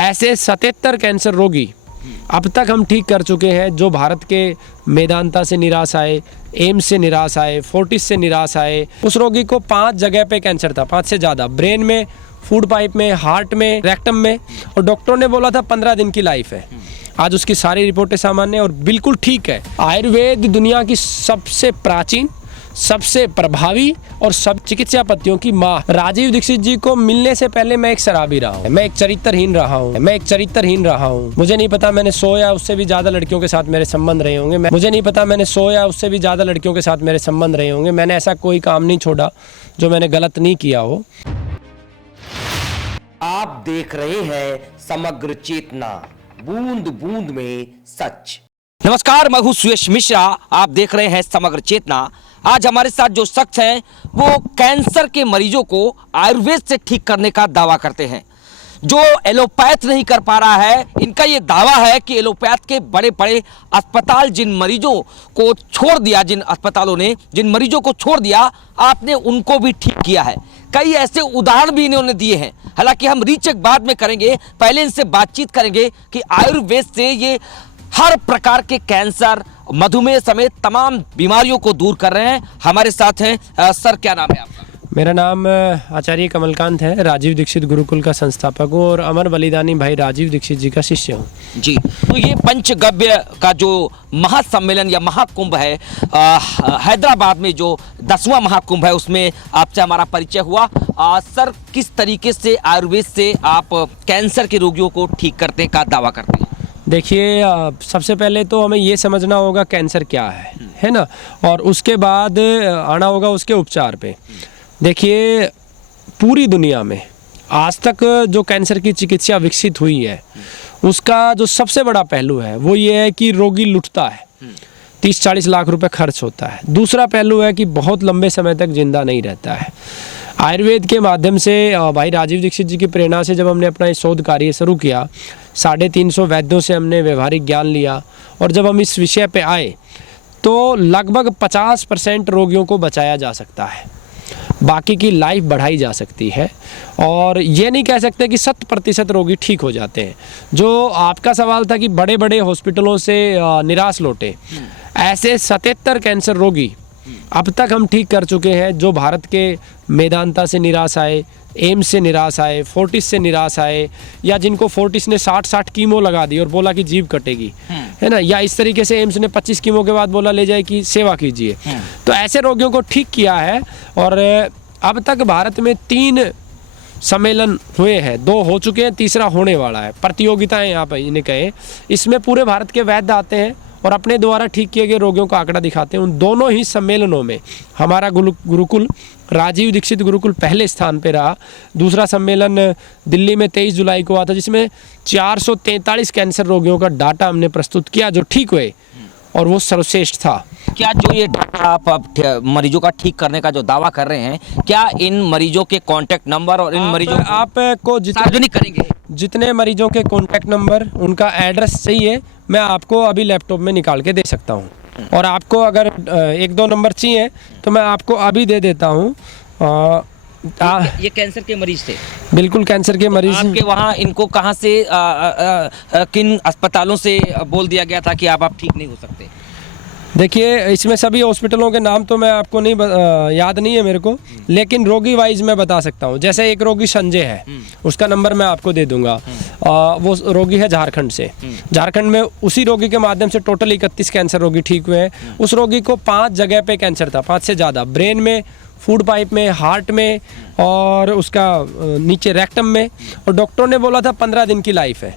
ऐसे 77 कैंसर रोगी अब तक हम ठीक कर चुके हैं, जो भारत के मेदांता से निराश आए, एम्स से निराश आए, फोर्टिस से निराश आए। उस रोगी को 5 जगह पे कैंसर था, 5 से ज़्यादा, ब्रेन में, फूड पाइप में, हार्ट में, रेक्टम में, और डॉक्टरों ने बोला था 15 दिन की लाइफ है। आज उसकी सारी रिपोर्टें सामान्य और बिल्कुल ठीक है। आयुर्वेद दुनिया की सबसे प्राचीन, सबसे प्रभावी और सब चिकित्सा पद्धतियों की माँ। राजीव दीक्षित जी को मिलने से पहले मैं एक शराबी रहा हूँ, मैं एक चरित्रहीन रहा हूँ। मुझे नहीं पता मैंने 100 या उससे भी ज्यादा लड़कियों के साथ मेरे संबंध रहे होंगे। मुझे नहीं पता मैंने 100 या उससे भी ज्यादा लड़कियों के साथ मेरे संबंध रहे होंगे। मैंने ऐसा कोई काम नहीं छोड़ा जो मैंने गलत नहीं किया हो। आप देख रहे हैं समग्र चेतना, बूंद बूंद में सच। नमस्कार, मैं हूं सुयश मिश्रा, आप देख रहे हैं समग्र चेतना। आज हमारे साथ जो शख्स हैं वो कैंसर के मरीजों को आयुर्वेद से ठीक करने का दावा करते हैं। जो एलोपैथ नहीं कर पा रहा है, इनका ये दावा है कि एलोपैथ के बड़े बड़े अस्पताल जिन मरीजों को छोड़ दिया, जिन अस्पतालों ने जिन मरीजों को छोड़ दिया, आपने उनको भी ठीक किया है। कई ऐसे उदाहरण भी इन्होंने दिए हैं। हालांकि हम रीचेक बाद में करेंगे, पहले इनसे बातचीत करेंगे कि आयुर्वेद से ये हर प्रकार के कैंसर, मधुमेह समेत तमाम बीमारियों को दूर कर रहे हैं। हमारे साथ हैं सर, क्या नाम है आपका? मेरा नाम आचार्य कमलकांत है, राजीव दीक्षित गुरुकुल का संस्थापक हूँ और अमर बलिदानी भाई राजीव दीक्षित जी का शिष्य हूँ। जी, तो ये पंचगव्य का जो महासम्मेलन या महाकुंभ है, हैदराबाद में जो 10वां महाकुंभ है, उसमें आपसे हमारा परिचय हुआ। सर, किस तरीके से आयुर्वेद से आप कैंसर के रोगियों को ठीक करने का दावा करते हैं? देखिए, सबसे पहले तो हमें ये समझना होगा कैंसर क्या है ना, और उसके बाद आना होगा उसके उपचार पे। देखिए, पूरी दुनिया में आज तक जो कैंसर की चिकित्सा विकसित हुई है, उसका जो सबसे बड़ा पहलू है वो ये है कि रोगी लुटता है, 30-40 लाख रुपए खर्च होता है। दूसरा पहलू है कि बहुत लंबे समय तक जिंदा नहीं रहता है। आयुर्वेद के माध्यम से भाई राजीव दीक्षित जी की प्रेरणा से जब हमने अपना ये शोध कार्य शुरू किया, 350 वैद्यों से हमने व्यवहारिक ज्ञान लिया, और जब हम इस विषय पे आए तो लगभग 50% रोगियों को बचाया जा सकता है, बाकी की लाइफ बढ़ाई जा सकती है। और ये नहीं कह सकते कि 100% रोगी ठीक हो जाते हैं। जो आपका सवाल था कि बड़े बड़े हॉस्पिटलों से निराश लौटे, ऐसे 77 कैंसर रोगी अब तक हम ठीक कर चुके हैं, जो भारत के मेदांता से निराश आए, एम्स से निराश आए, फोर्टिस से निराश आए, या जिनको फोर्टिस ने 60 कीमो लगा दी और बोला कि जीव कटेगी, है ना, या इस तरीके से एम्स ने 25 कीमो के बाद बोला ले जाए कि सेवा कीजिए। तो ऐसे रोगियों को ठीक किया है। और अब तक भारत में 3 सम्मेलन हुए हैं, 2 हो चुके हैं, तीसरा होने वाला है। प्रतियोगिताएं आप इन्हें कहें, इसमें पूरे भारत के वैद्य आते हैं और अपने द्वारा ठीक किए गए रोगियों का आंकड़ा दिखाते हैं। उन दोनों ही सम्मेलनों में हमारा गुरुकुल राजीव दीक्षित गुरुकुल पहले स्थान पे रहा। दूसरा सम्मेलन दिल्ली में 23 जुलाई को हुआ था, जिसमें 443 कैंसर रोगियों का डाटा हमने प्रस्तुत किया जो ठीक हुए, और वो सर्वश्रेष्ठ था। क्या जो ये डाटा आप मरीजों का ठीक करने का जो दावा कर रहे हैं, क्या इन मरीजों के कॉन्टैक्ट नंबर और इन मरीजों आपको सार्वजनिक करेंगे? जितने मरीजों के कॉन्टैक्ट नंबर, उनका एड्रेस चाहिए, मैं आपको अभी लैपटॉप में निकाल के दे सकता हूँ। और आपको अगर 1-2 नंबर चाहिए तो मैं आपको अभी दे देता हूँ। ये कैंसर के मरीज थे? बिल्कुल कैंसर के मरीज। आपके वहाँ इनको कहाँ से किन अस्पतालों से बोल दिया गया था कि आप ठीक नहीं हो सकते? देखिए, इसमें सभी हॉस्पिटलों के नाम तो मैं आपको नहीं याद नहीं है मेरे को, लेकिन रोगी वाइज मैं बता सकता हूँ। जैसे एक रोगी संजय है, उसका नंबर मैं आपको दे दूंगा। वो रोगी है झारखंड से। झारखंड में उसी रोगी के माध्यम से टोटल 31 कैंसर रोगी ठीक हुए हैं। उस रोगी को 5 जगह पे कैंसर था, 5 से ज़्यादा, ब्रेन में, फूड पाइप में, हार्ट में, और उसका नीचे रेक्टम में, और डॉक्टरों ने बोला था 15 दिन की लाइफ है।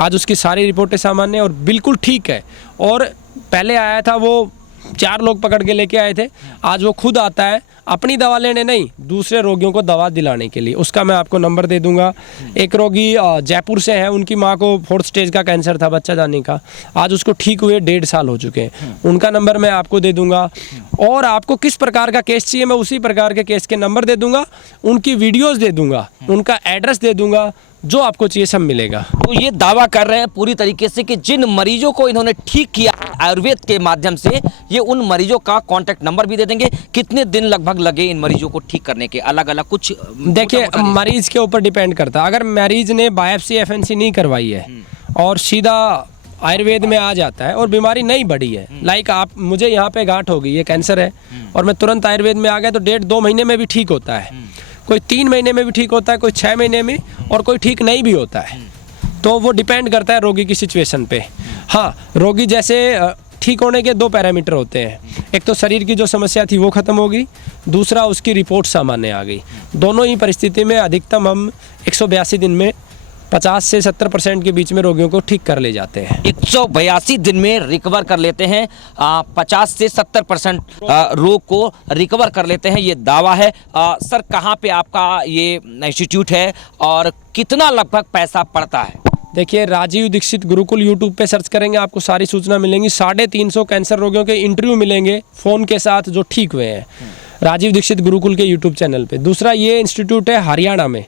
आज उसकी सारी रिपोर्टें सामान्य और बिल्कुल ठीक है। और पहले आया था वो 4 लोग पकड़ के लेके आए थे, आज वो खुद आता है अपनी दवा लेने नहीं, दूसरे रोगियों को दवा दिलाने के लिए। उसका मैं आपको नंबर दे दूंगा। एक रोगी जयपुर से है, उनकी माँ को 4th स्टेज का कैंसर था, बच्चादानी का, आज उसको ठीक हुए 1.5 साल हो चुके हैं। उनका नंबर मैं आपको दे दूंगा। और आपको किस प्रकार का केस चाहिए, मैं उसी प्रकार के केस के नंबर दे दूंगा, उनकी वीडियोज़ दे दूंगा, उनका एड्रेस दे दूंगा, जो आपको चाहिए सब मिलेगा। तो ये दावा कर रहे हैं पूरी तरीके से कि जिन मरीजों को इन्होंने ठीक किया आयुर्वेद के माध्यम से, ये उन मरीजों का कांटेक्ट नंबर भी दे देंगे। कितने दिन लगभग लगे इन मरीजों को ठीक करने के, अलग अलग कुछ देखिए मरीज के ऊपर डिपेंड करता है। अगर मरीज ने बायोप्सी एफएनसी नहीं करवाई है और सीधा आयुर्वेद में आ जाता है और बीमारी नहीं बढ़ी है, लाइक आप मुझे यहाँ पे गांठ हो गई, ये कैंसर है और मैं तुरंत आयुर्वेद में आ गया, तो 1.5-2 महीने में भी ठीक होता है, कोई 3 महीने में भी ठीक होता है, कोई 6 महीने में, और कोई ठीक नहीं भी होता है। तो वो डिपेंड करता है रोगी की सिचुएशन पे। हाँ, रोगी जैसे ठीक होने के 2 पैरामीटर होते हैं, एक तो शरीर की जो समस्या थी वो खत्म हो गई, दूसरा उसकी रिपोर्ट सामान्य आ गई। दोनों ही परिस्थिति में अधिकतम हम 182 दिन में 50 से 70% के बीच में रोगियों को ठीक कर ले जाते हैं। 182 दिन में रिकवर कर लेते हैं, 50 से 70% रोग को रिकवर कर लेते हैं, ये दावा है। सर, कहाँ पे आपका ये इंस्टीट्यूट है और कितना लगभग पैसा पड़ता है? देखिए, राजीव दीक्षित गुरुकुल यूट्यूब पे सर्च करेंगे, आपको सारी सूचना मिलेंगी। 350 कैंसर रोगियों के इंटरव्यू मिलेंगे फ़ोन के साथ जो ठीक हुए हैं, राजीव दीक्षित गुरुकुल के यूट्यूब चैनल पे। दूसरा, ये इंस्टीट्यूट है हरियाणा में।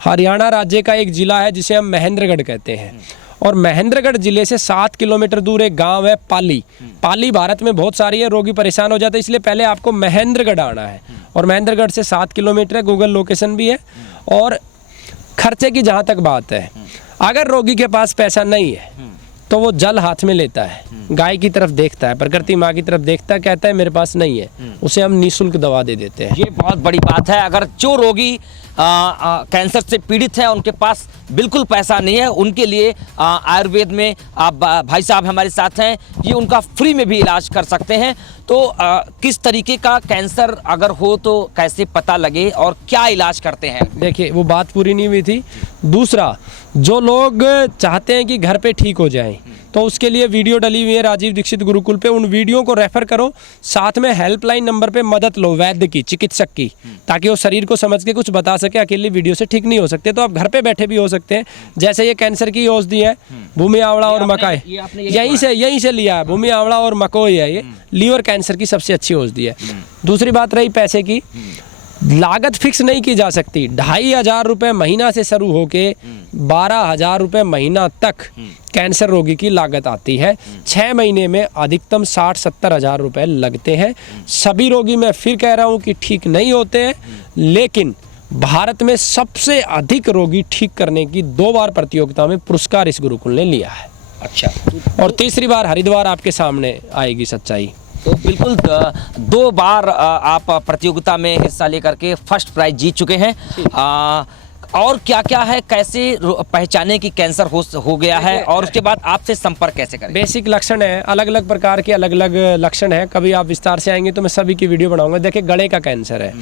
हरियाणा राज्य का एक ज़िला है जिसे हम महेंद्रगढ़ कहते हैं, और महेंद्रगढ़ ज़िले से 7 किलोमीटर दूर एक गांव है पाली। पाली भारत में बहुत सारी है, रोगी परेशान हो जाते हैं, इसलिए पहले आपको महेंद्रगढ़ आना है, और महेंद्रगढ़ से 7 किलोमीटर है, गूगल लोकेशन भी है। और खर्चे की जहाँ तक बात है, अगर रोगी के पास पैसा नहीं है तो वो जल हाथ में लेता है, गाय की तरफ देखता है, प्रकृति माँ की तरफ देखता है, कहता है मेरे पास नहीं है, उसे हम निःशुल्क दवा दे देते हैं। ये बहुत बड़ी बात है। अगर जो रोगी कैंसर से पीड़ित है, उनके पास बिल्कुल पैसा नहीं है, उनके लिए आयुर्वेद में आप भाई साहब हमारे साथ हैं, ये उनका फ्री में भी इलाज कर सकते हैं। तो किस तरीके का कैंसर अगर हो तो कैसे पता लगे और क्या इलाज करते हैं? देखिए, वो बात पूरी नहीं हुई थी। दूसरा, जो लोग चाहते हैं कि घर पे ठीक हो जाएं, तो उसके लिए वीडियो डली हुई है राजीव दीक्षित गुरुकुल पे, उन वीडियो को रेफर करो, साथ में हेल्पलाइन नंबर पे मदद लो वैद्य की, चिकित्सक की, ताकि वो शरीर को समझ के कुछ बता सके। अकेले वीडियो से ठीक नहीं हो सकते, तो आप घर पे बैठे भी हो सकते हैं। जैसे ये कैंसर की औषधि है भूमि आवड़ा और मकाई, यहीं से लिया है, भूमि आवड़ा और मकोई है, ये लीवर कैंसर की सबसे अच्छी औषधि है। दूसरी बात रही पैसे की, लागत फिक्स नहीं की जा सकती। 2,500 रुपये महीना से शुरू होके 12,000 रुपये महीना तक कैंसर रोगी की लागत आती है। 6 महीने में अधिकतम 60-70 हज़ार रुपये लगते हैं। सभी रोगी, मैं फिर कह रहा हूँ कि ठीक नहीं होते हैं, लेकिन भारत में सबसे अधिक रोगी ठीक करने की 2 बार प्रतियोगिता में पुरस्कार इस गुरुकुल ने लिया है। अच्छा, और तीसरी बार हरिद्वार आपके सामने आएगी सच्चाई। तो बिल्कुल 2 बार आप प्रतियोगिता में हिस्सा लेकर के फर्स्ट प्राइज जीत चुके हैं। और क्या क्या है, कैसे पहचाने कि कैंसर हो गया है, और उसके बाद आपसे संपर्क कैसे करें? बेसिक लक्षण है, अलग अलग प्रकार के अलग अलग लक्षण है। कभी आप विस्तार से आएंगे तो मैं सभी की वीडियो बनाऊंगा। देखिए, गले का कैंसर है,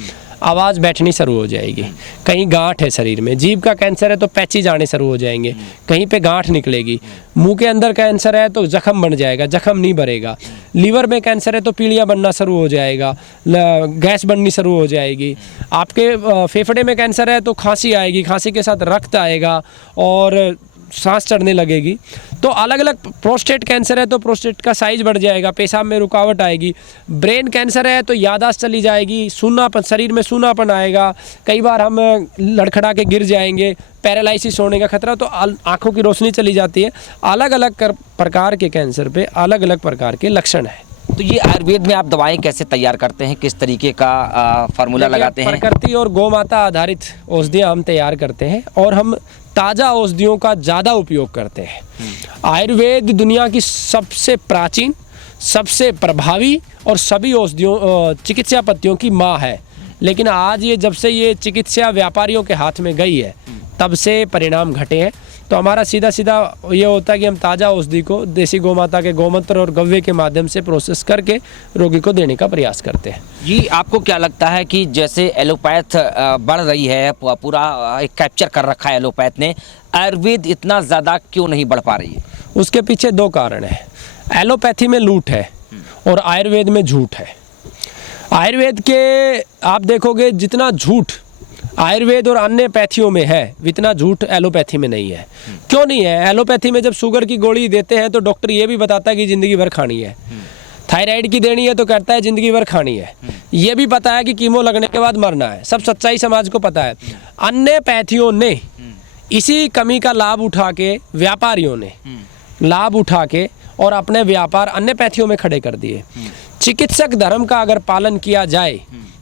आवाज़ बैठनी शुरू हो जाएगी, कहीं गांठ है शरीर में। जीभ का कैंसर है तो पैची जाने शुरू हो जाएंगे, कहीं पे गांठ निकलेगी। मुंह के अंदर कैंसर है तो जख्म बन जाएगा, जख्म नहीं भरेगा। लीवर में कैंसर है तो पीलिया बनना शुरू हो जाएगा, गैस बननी शुरू हो जाएगी। आपके फेफड़े में कैंसर है तो खांसी आएगी, खांसी के साथ रक्त आएगा और सांस चढ़ने लगेगी। तो अलग अलग, प्रोस्टेट कैंसर है तो प्रोस्टेट का साइज बढ़ जाएगा, पेशाब में रुकावट आएगी। ब्रेन कैंसर है तो याददाश्त चली जाएगी, सूनापन, शरीर में सूनापन आएगा, कई बार हम लड़खड़ा के गिर जाएंगे, पैरालिसिस होने का खतरा, तो आंखों की रोशनी चली जाती है। अलग अलग प्रकार के कैंसर पे अलग अलग प्रकार के लक्षण हैं। तो ये आयुर्वेद में आप दवाएं कैसे तैयार करते हैं, किस तरीके का फार्मूला लगाते हैं? प्रकृति और गौमाता आधारित औषधियाँ हम तैयार करते हैं, और हम ताज़ा औषधियों का ज़्यादा उपयोग करते हैं। आयुर्वेद दुनिया की सबसे प्राचीन, सबसे प्रभावी और सभी औषधियों, चिकित्सा पद्धतियों की माँ है। लेकिन आज ये, जब से ये चिकित्सा व्यापारियों के हाथ में गई है, तब से परिणाम घटे हैं। तो हमारा सीधा सीधा ये होता है कि हम ताज़ा औषधि को देसी गौमाता के गोमूत्र और गव्वे के माध्यम से प्रोसेस करके रोगी को देने का प्रयास करते हैं। जी, आपको क्या लगता है कि जैसे एलोपैथ बढ़ रही है, पूरा एक कैप्चर कर रखा है एलोपैथ ने, आयुर्वेद इतना ज़्यादा क्यों नहीं बढ़ पा रही है? उसके पीछे 2 कारण हैं। एलोपैथी में लूट है और आयुर्वेद में झूठ है। आयुर्वेद के आप देखोगे जितना झूठ आयुर्वेद और अन्य पैथियों में है, इतना झूठ एलोपैथी में नहीं है। क्यों नहीं है? एलोपैथी में जब शुगर की गोली देते हैं तो डॉक्टर ये भी बताता है कि ज़िंदगी भर खानी है। थायराइड की देनी है तो कहता है ज़िंदगी भर खानी है। ये भी पता है कि कीमो लगने के बाद मरना है। सब सच्चाई समाज को पता है। अन्य पैथियों ने इसी कमी का लाभ उठा के व्यापारियों ने लाभ उठा के और अपने व्यापार अन्यपैथियों में खड़े कर दिए। चिकित्सक धर्म का अगर पालन किया जाए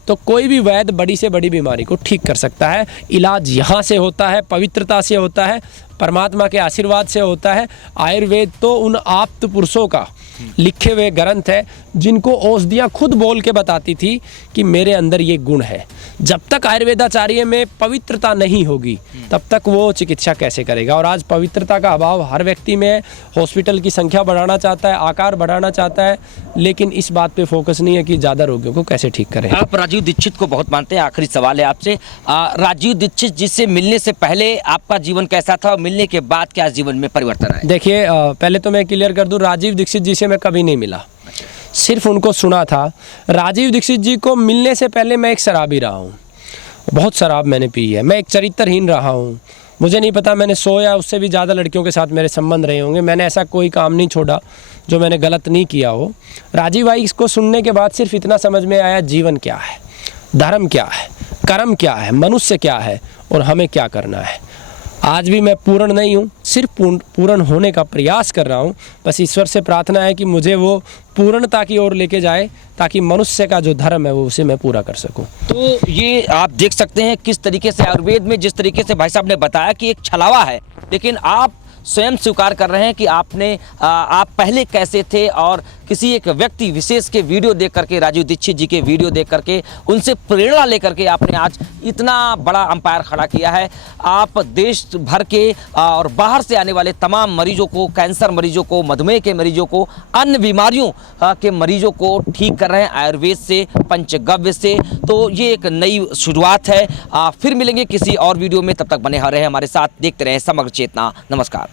तो कोई भी वैद्य बड़ी से बड़ी बीमारी को ठीक कर सकता है। इलाज यहाँ से होता है, पवित्रता से होता है, परमात्मा के आशीर्वाद से होता है। आयुर्वेद तो उन आप्त पुरुषों का लिखे हुए ग्रंथ है जिनको औषधियाँ खुद बोल के बताती थी कि मेरे अंदर ये गुण है। जब तक आयुर्वेदाचार्य में पवित्रता नहीं होगी तब तक वो चिकित्सा कैसे करेगा। और आज पवित्रता का अभाव हर व्यक्ति में है। हॉस्पिटल की संख्या बढ़ाना चाहता है, आकार बढ़ाना चाहता है, लेकिन इस बात पे फोकस नहीं है कि ज़्यादा रोगियों को कैसे ठीक करें। आप राजीव दीक्षित को बहुत मानते हैं। आखिरी सवाल है आपसे, राजीव दीक्षित जी से मिलने से पहले आपका जीवन कैसा था और मिलने के बाद क्या जीवन में परिवर्तन आया? देखिए, पहले तो मैं क्लियर कर दूं, राजीव दीक्षित जी से मैं कभी नहीं मिला, सिर्फ उनको सुना था। राजीव दीक्षित जी को मिलने से पहले मैं एक शराबी रहा हूँ, बहुत शराब मैंने पी है। मैं एक चरित्रहीन रहा हूँ। मुझे नहीं पता, मैंने 100 या उससे भी ज़्यादा लड़कियों के साथ मेरे संबंध रहे होंगे। मैंने ऐसा कोई काम नहीं छोड़ा जो मैंने गलत नहीं किया हो। राजीव भाई को सुनने के बाद सिर्फ इतना समझ में आया, जीवन क्या है, धर्म क्या है, कर्म क्या है, मनुष्य क्या है और हमें क्या करना है। आज भी मैं पूर्ण नहीं हूँ, सिर्फ पूर्ण होने का प्रयास कर रहा हूँ। बस ईश्वर से प्रार्थना है कि मुझे वो पूर्णता की ओर लेके जाए ताकि मनुष्य का जो धर्म है वो उसे मैं पूरा कर सकूं। तो ये आप देख सकते हैं किस तरीके से आयुर्वेद में, जिस तरीके से भाई साहब ने बताया कि एक छलावा है, लेकिन आप स्वयं स्वीकार कर रहे हैं कि आप पहले कैसे थे और किसी एक व्यक्ति विशेष के वीडियो देख करके, राजीव दीक्षित जी के वीडियो देख करके उनसे प्रेरणा लेकर के आपने आज इतना बड़ा अंपायर खड़ा किया है। आप देश भर के और बाहर से आने वाले तमाम मरीजों को, कैंसर मरीजों को, मधुमेह के मरीजों को, अन्य बीमारियों के मरीजों को ठीक कर रहे हैं आयुर्वेद से, पंचगव्य से। तो ये एक नई शुरुआत है। फिर मिलेंगे किसी और वीडियो में, तब तक बने रहे हमारे साथ, देखते रहे समग्र चेतना। नमस्कार।